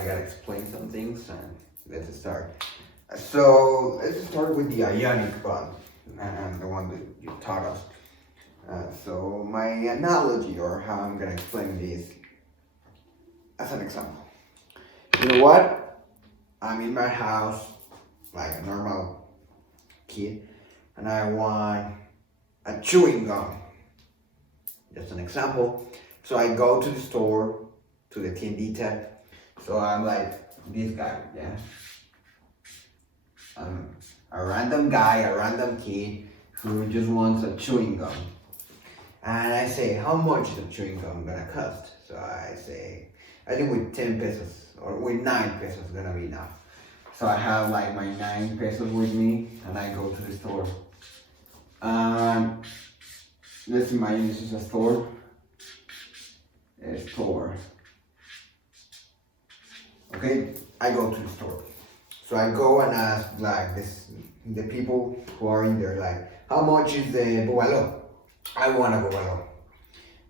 I gotta explain some things and let's start. So let's start with the ionic bond, and the one that you taught us. So my analogy, or how I'm gonna explain this as an example. You know what? I'm in my house like a normal kid, and I want a chewing gum. Just an example. So I go to the store, to the tiendita. So I'm like this guy, yeah. I'm a random guy, a random kid who just wants a chewing gum. And I say, how much is the chewing gum gonna cost? So I say, I think with 10 pesos or with 9 pesos gonna be enough. So I have like my 9 pesos with me and I go to the store. Let's imagine this is a store. Okay, I go to the store. So I go and ask like the people who are in there, like, how much is the bubalo? I want a bubalo.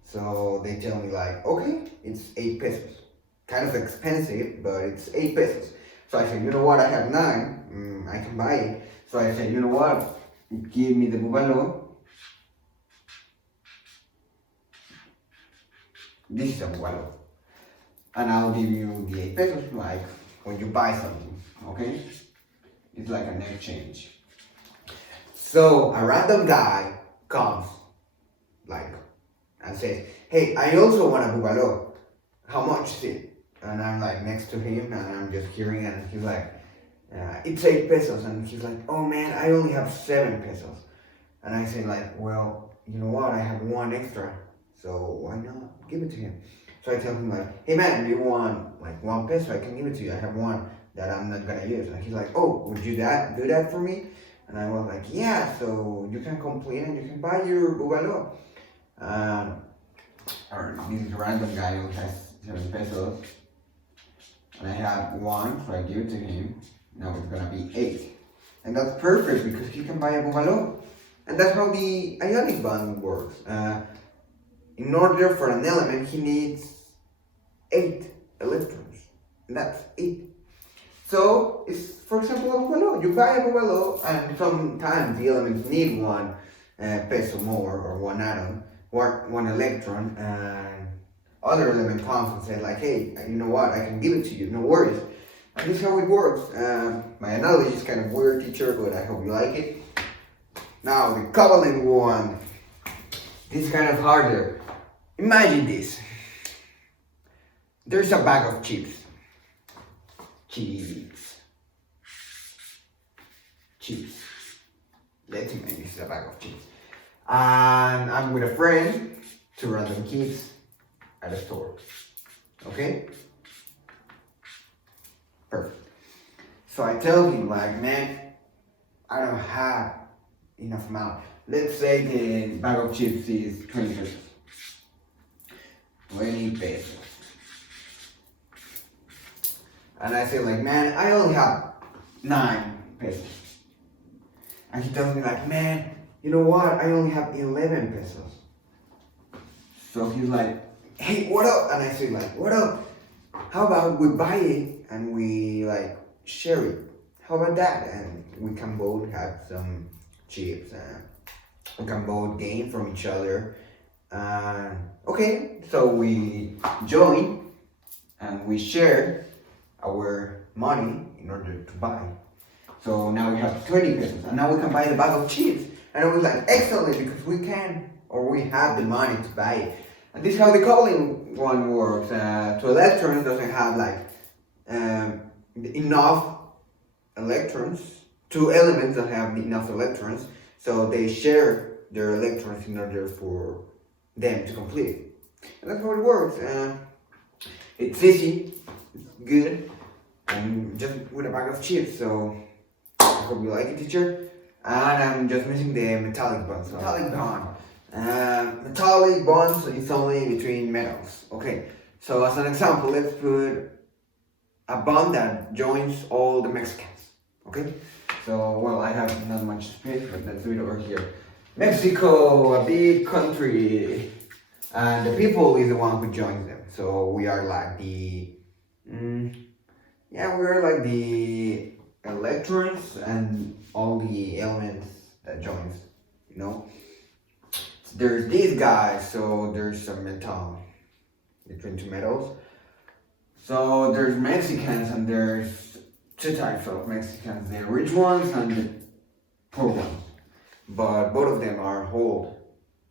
So they tell me like, okay, it's 8 pesos. Kind of expensive, but it's 8 pesos. So I said, you know what, I have 9, I can buy it. So I said, you know what, give me the bubalo. This is a bubalo. And I'll give you the 8 pesos, like when you buy something, okay? It's like an exchange. So a random guy comes, like, and says, hey, I also want a bubalo. How much is it? And I'm like next to him, and I'm just hearing, and he's like, it's 8 pesos. And he's like, oh man, I only have 7 pesos. And I say like, well, you know what? I have 1 extra, so why not give it to him? So I tell him like, hey man, do you want like 1 peso? I can give it to you. I have 1 that I'm not gonna use. And he's like, oh, would you do that for me? And I was like, yeah, so you can complain and you can buy your bubalo. Or this random guy who has 7 pesos. And I have 1, so I give it to him. Now it's gonna be 8. And that's perfect because he can buy a bubalo. And that's how the ionic bond works. In order for an element, he needs 8 electrons. And that's 8. So, it's, for example, a bubalo. You buy a bubalo, and sometimes the elements need 1 peso more, or 1 atom, or 1 electron, and other element comes and says like, hey, you know what, I can give it to you, no worries. And this is how it works. My analogy is kind of weird, teacher, but I hope you like it. Now, the covalent one, this is kind of harder. Imagine this. There's a bag of chips. Chips. Let's imagine this is a bag of chips. And I'm with a friend, 2 random kids at a store. Okay? Perfect. So I tell him like, man, I don't have enough amount. Let's say the bag of chips is 20 pesos. 20 pesos. And I say like, man, I only have 9 pesos. And he tells me like, man, you know what? I only have 11 pesos. So he's like, hey, what up? And I say like, what up? How about we buy it and we like share it? How about that? And we can both have some chips and we can both gain from each other. Okay, so we join and we share our money in order to buy. So now we have 20 pesos and now we can buy the bag of chips. And I was like, excellent, because we can, or we have the money to buy it. And this is how the covalent one works. 2 electrons doesn't have like enough electrons. 2 elements don't have enough electrons. So they share their electrons in order for them to complete it. And that's how it works. It's easy, it's good, and just with a bag of chips. So I hope you like it, teacher. And I'm just missing the metallic bonds. Metallic bonds is only between metals. Okay, so as an example, let's put a bond that joins all the Mexicans. Okay, so well, I have not much space, but let's do it over here. Mexico, a big country, and the people is the one who joins them. So we are like the Yeah, we're like the electrons and all the elements that joins, you know. There's these guys, so there's some metal between two metals. So there's Mexicans and there's two types of Mexicans, the rich ones and the poor ones. But both of them are whole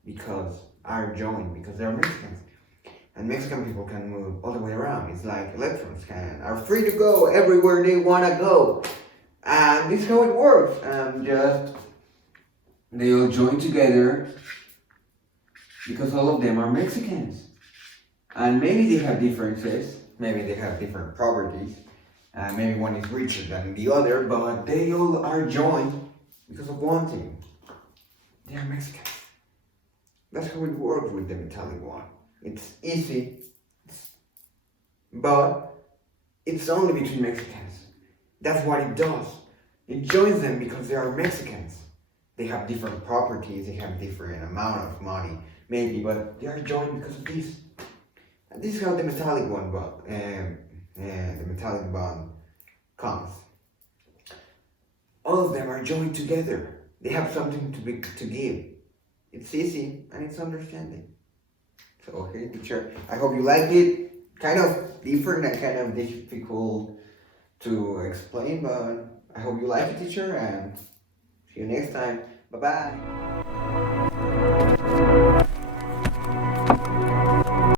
because are joined because they're Mexicans. And Mexican people can move all the way around. It's like electrons are free to go everywhere they wanna go. And this is how it works. Just they all join together because all of them are Mexicans. And maybe they have differences, maybe they have different properties, maybe one is richer than the other, but they all are joined because of one thing. They are Mexicans. That's how it works with the metallic one. It's easy, but it's only between Mexicans. That's what it does. It joins them because they are Mexicans. They have different properties, they have different amount of money, maybe, but they are joined because of this. And this is how the metallic one, the metallic bond comes. All of them are joined together. They have something to give. It's easy and it's understanding. So, okay, teacher, I hope you like it. Kind of different and kind of difficult to explain, but I hope you like it, teacher, and see you next time. Bye-bye.